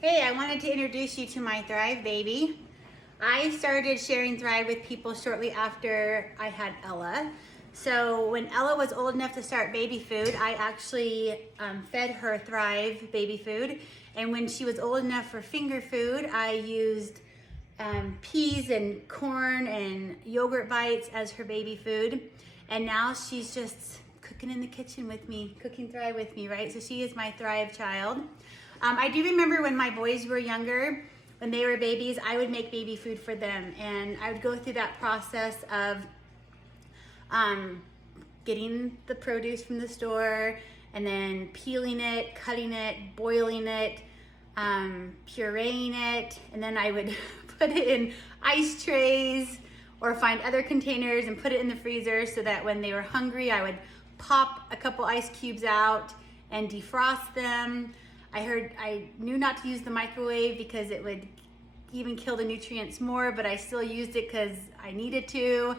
Hey, I wanted to introduce you to my Thrive baby. I started sharing Thrive with people shortly after I had Ella. So when Ella was old enough to start baby food, I actually fed her Thrive baby food. And when she was old enough for finger food, I used peas and corn and yogurt bites as her baby food. And now she's just cooking in the kitchen with me, cooking Thrive with me, right? So she is my Thrive child. I do remember when my boys were younger, when they were babies, I would make baby food for them. And I would go through that process of getting the produce from the store and then peeling it, cutting it, boiling it, pureeing it. And then I would put it in ice trays or find other containers and put it in the freezer so that when they were hungry, I would pop a couple ice cubes out and defrost them. I knew not to use the microwave because it would even kill the nutrients more, but I still used it because I needed to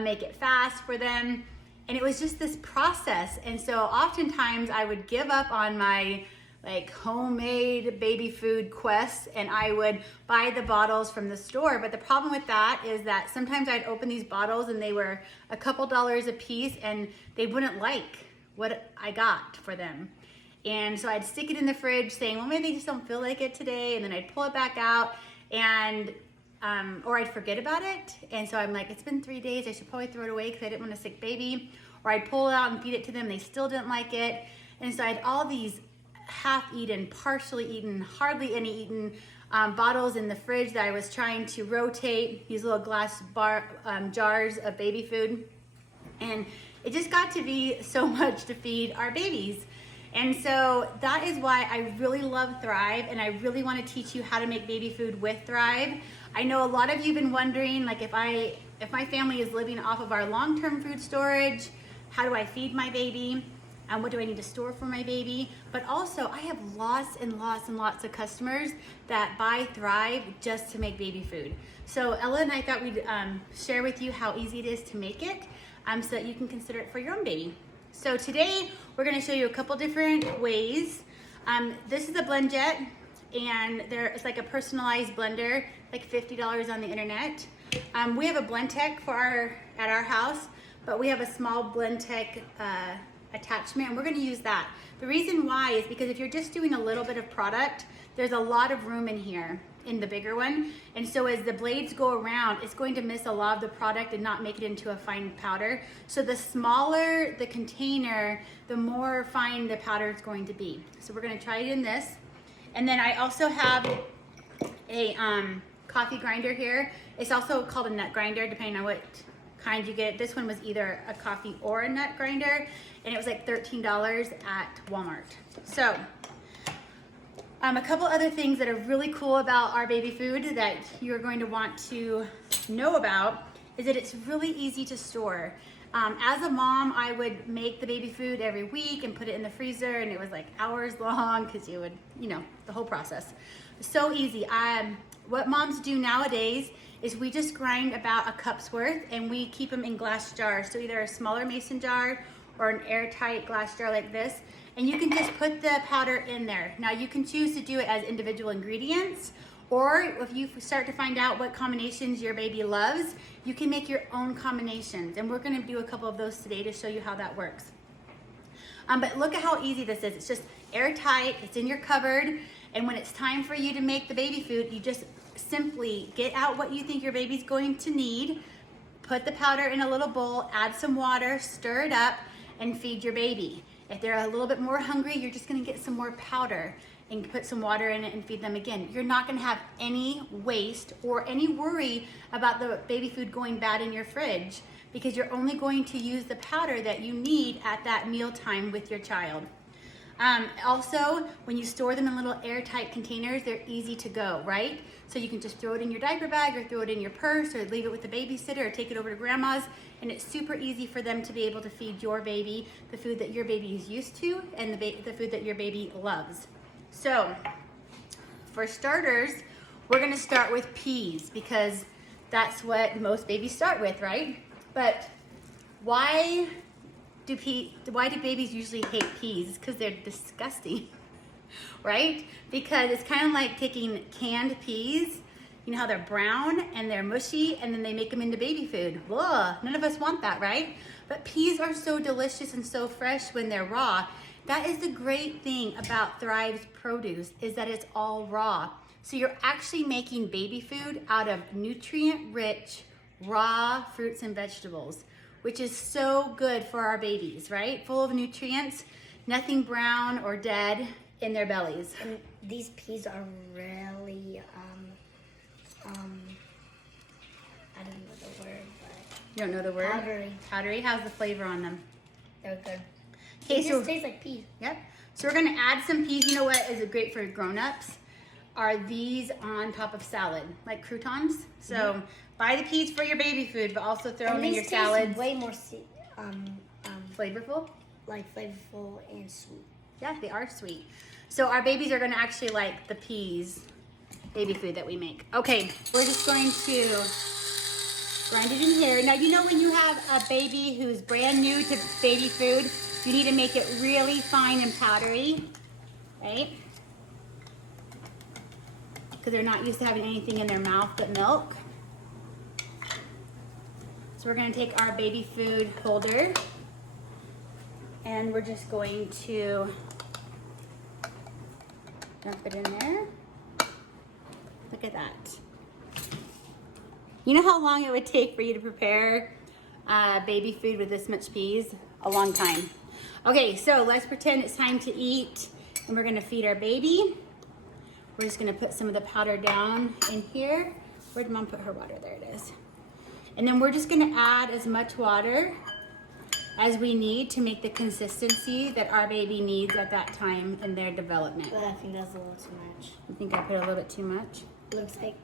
make it fast for them. And it was just this process. And so oftentimes I would give up on my homemade baby food quest and I would buy the bottles from the store. But the problem with that is that sometimes I'd open these bottles and they were a couple dollars a piece and they wouldn't like what I got for them. And so I'd stick it in the fridge saying, well, maybe they just don't feel like it today. And then I'd pull it back out and, or I'd forget about it. And so I'm like, it's been 3 days. I should probably throw it away because I didn't want a sick baby. Or I'd pull it out and feed it to them. They still didn't like it. And so I had all these half-eaten, partially eaten, hardly any eaten bottles in the fridge that I was trying to rotate, these little glass jars of baby food. And it just got to be so much to feed our babies. And so that is why I really love Thrive, and I really want to teach you how to make baby food with Thrive. I know a lot of you have been wondering, like if my family is living off of our long-term food storage, how do I feed my baby? And what do I need to store for my baby? But also I have lots and lots and lots of customers that buy Thrive just to make baby food. So Ella and I thought we'd share with you how easy it is to make it so that you can consider it for your own baby. So today we're going to show you a couple different ways. This is a blend jet, and it's like a personalized blender, like $50 on the internet. We have a blend tech at our house, but we have a small blend tech attachment, and we're going to use that. The reason why is because if you're just doing a little bit of product, there's a lot of room in here in the bigger one, and so as the blades go around, it's going to miss a lot of the product and not make it into a fine powder. So the smaller the container, the more fine the powder is going to be. So we're going to try it in this. And then I also have a coffee grinder here. It's also called a nut grinder, depending on what kind you get. This one was either a coffee or a nut grinder, and it was like $13 at Walmart. So a couple other things that are really cool about our baby food that you're going to want to know about is that it's really easy to store. As a mom, I would make the baby food every week and put it in the freezer, and it was like hours long because you would, the whole process. So easy. What moms do nowadays is we just grind about a cup's worth and we keep them in glass jars. So either a smaller mason jar or an airtight glass jar like this. And you can just put the powder in there. Now you can choose to do it as individual ingredients, or if you start to find out what combinations your baby loves, you can make your own combinations. And we're gonna do a couple of those today to show you how that works. But look at how easy this is. It's just airtight, it's in your cupboard, and when it's time for you to make the baby food, you just simply get out what you think your baby's going to need, put the powder in a little bowl, add some water, stir it up, and feed your baby. If they're a little bit more hungry, you're just gonna get some more powder and put some water in it and feed them again. You're not gonna have any waste or any worry about the baby food going bad in your fridge because you're only going to use the powder that you need at that meal time with your child. Also, when you store them in little airtight containers, they're easy to go, right? So you can just throw it in your diaper bag or throw it in your purse or leave it with the babysitter or take it over to grandma's, and it's super easy for them to be able to feed your baby the food that your baby is used to and the food that your baby loves. So, for starters, we're gonna start with peas because that's what most babies start with, right? But why do babies usually hate peas? It's because they're disgusting. right? Because it's kind of like taking canned peas. You know how they're brown and they're mushy and then they make them into baby food. Ugh, none of us want that, right? But peas are so delicious and so fresh when they're raw. That is the great thing about Thrive's produce, is that it's all raw. So you're actually making baby food out of nutrient-rich, raw fruits and vegetables, which is so good for our babies, right? Full of nutrients, nothing brown or dead in their bellies. And these peas are really, I don't know the word, but... You don't know the word? Powdery. Powdery. How's the flavor on them? They're good. Okay, It just tastes like peas. Yep. So we're gonna add some peas. You know what is great for grown-ups? Are these on top of salad, like croutons. So buy the peas for your baby food, but also throw them in your salads. Way more Flavorful? like flavorful and sweet. Yeah, they are sweet. So our babies are gonna actually like the peas baby food that we make. Okay, we're just going to grind it in here. Now, you know when you have a baby who's brand new to baby food, you need to make it really fine and powdery, right? Because they're not used to having anything in their mouth but milk. So we're gonna take our baby food holder and we're just going to dump it in there. Look at that. You know how long it would take for you to prepare baby food with this much peas? A long time. Okay, so let's pretend it's time to eat and we're gonna feed our baby. We're just gonna put some of the powder down in here. Where did Mom put her water? There it is. And then we're just gonna add as much water as we need to make the consistency that our baby needs at that time in their development. But I think that's a little too much. You think I put a little bit too much? Looks like,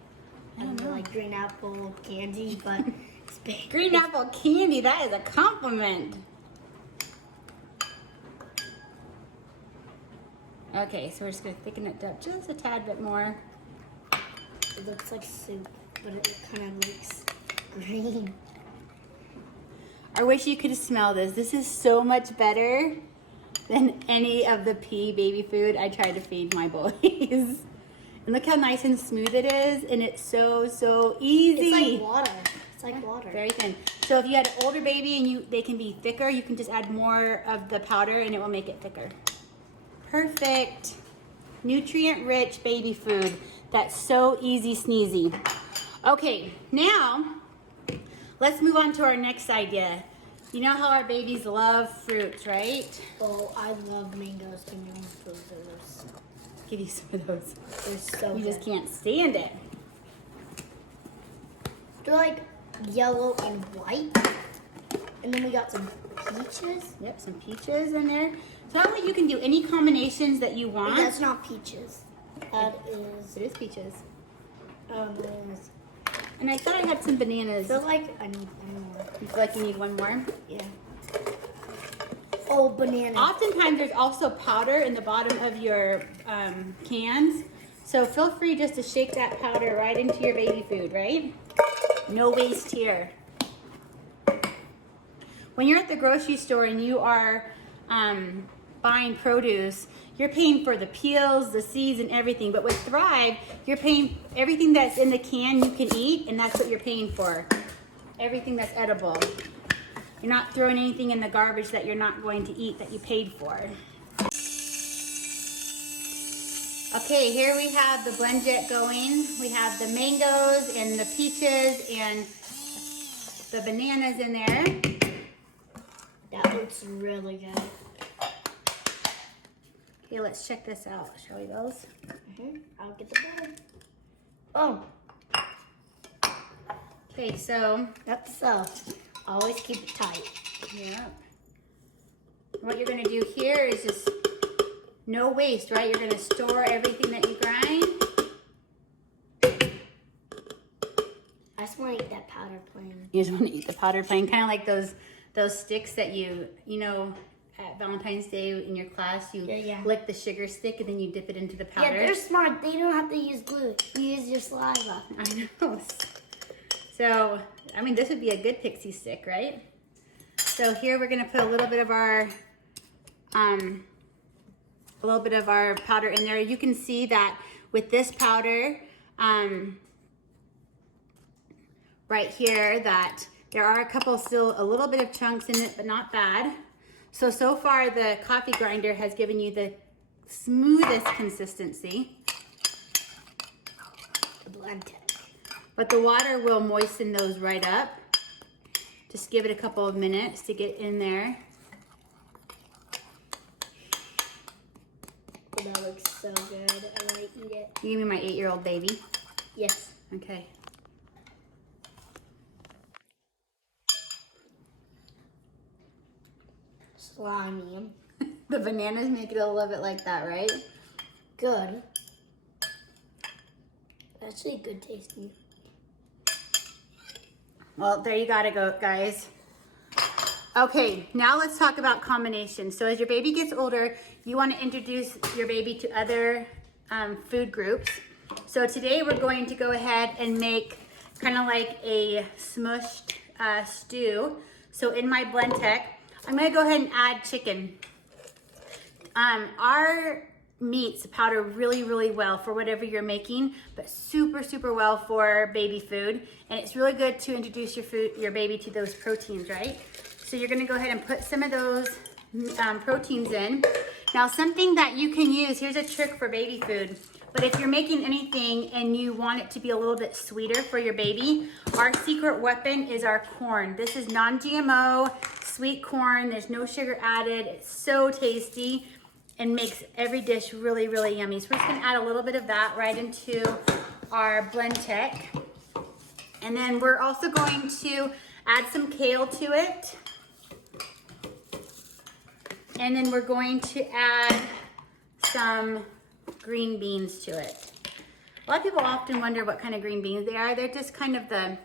I don't know, like green apple candy, but it's big. Green apple candy, that is a compliment. Okay, so we're just gonna thicken it up just a tad bit more. It looks like soup, but it kind of looks green. I wish you could smell this. This is so much better than any of the pea baby food I try to feed my boys. And look how nice and smooth it is, and it's so, so easy. It's like water. It's like water. Very thin. So if you had an older baby and they can be thicker, you can just add more of the powder and it will make it thicker. Perfect. Nutrient-rich baby food. That's so easy sneezy. Okay, now let's move on to our next idea. You know how our babies love fruits, right? Oh, I love mangoes. Can you prove those? Give you some of those. They're so You good. just can't stand it. They're like yellow and white. And then we got some peaches. Yep, some peaches in there. So that way you can do any combinations that you want. That's not peaches. That is... It is peaches. bananas. And I thought I had some I bananas. feel like I need one more. You feel like you need one more? Yeah. Oh, banana. Oftentimes there's also powder in the bottom of your cans. So feel free just to shake that powder right into your baby food, right? No waste here. When you're at the grocery store and you are buying produce, you're paying for the peels, the seeds, and everything. But with Thrive, you're paying everything that's in the can you can eat, and that's what you're paying for. Everything that's edible. You're not throwing anything in the garbage that you're not going to eat that you paid for. Okay, here we have the blend jet going. We have the mangoes and the peaches and the bananas in there. That looks really good. Okay, let's check this out. Shall we, Bells? I'll get the bowl. Oh. Okay, so That's so. Always keep it tight. yep. What you're gonna do here is just no waste, right? You're gonna store everything that you grind. I just want to eat that powder plain. You just want to eat the powder plain, kind of like those sticks that you know, at Valentine's Day in your class, you lick the sugar stick and then you dip it into the powder. Yeah, they're smart. They don't have to use glue. You use your saliva. I know. So, I mean, this would be a good pixie stick, right? So here we're gonna put a little bit of our a little bit of our powder in there. You can see that with this powder, right here, that there are a couple still a little bit of chunks in it, but not bad. So far the coffee grinder has given you the smoothest consistency. But the water will moisten those right up. Just give it a couple of minutes to get in there. That looks so good. I want to eat it. You give me my 8-year-old baby? Yes. Okay. Slimy. The bananas make it a little bit like that, right? Good. Actually good tasting. Well, there you gotta go, guys. Okay, now let's talk about combinations. So as your baby gets older, you want to introduce your baby to other food groups. So today we're going to go ahead and make kind of like a smushed stew. So in my blend tech, I'm gonna go ahead and add chicken. Our meats powder really, really well for whatever you're making, but super, super well for baby food. And it's really good to introduce your baby to those proteins, right? So you're gonna go ahead and put some of those proteins in. Now something that you can use, here's a trick for baby food, but if you're making anything and you want it to be a little bit sweeter for your baby, our secret weapon is our corn. This is non-GMO, sweet corn, there's no sugar added, it's so tasty and makes every dish really, really yummy. So we're just gonna add a little bit of that right into our blend tech. And then we're also going to add some kale to it. And then we're going to add some green beans to it. A lot of people often wonder what kind of green beans they are. They're just kind of they're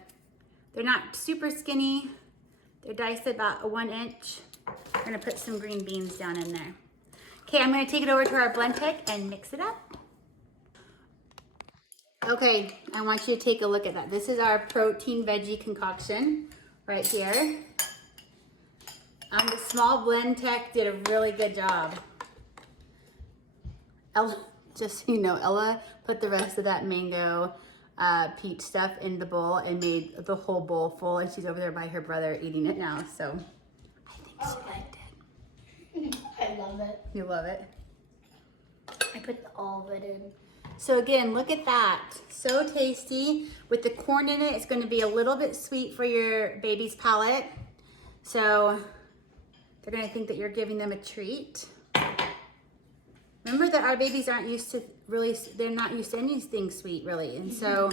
not super skinny. They're diced about 1 inch. We're gonna put some green beans down in there. Okay, I'm gonna take it over to our blend tech and mix it up. Okay, I want you to take a look at that. This is our protein veggie concoction right here. The small blend tech did a really good job. Ella, just so you know, Ella put the rest of that mango peach stuff in the bowl and made the whole bowl full, and she's over there by her brother eating it now, so I think she liked it. I love it. You love it? I put all of it in. So again, look at that. So tasty. With the corn in it, it's going to be a little bit sweet for your baby's palate. So they're going to think that you're giving them a treat. Remember that our babies aren't used to they're not used to anything sweet really. And so,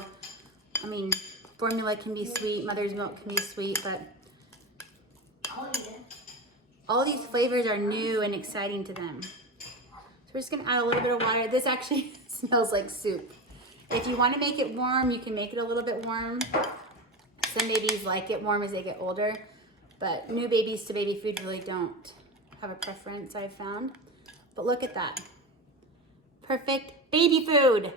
I mean, formula can be sweet, mother's milk can be sweet, but all these flavors are new and exciting to them. So we're just gonna add a little bit of water. This actually smells like soup. If you wanna make it warm, you can make it a little bit warm. Some babies like it warm as they get older, but new babies to baby food really don't have a preference, I've found. But look at that. Perfect baby food.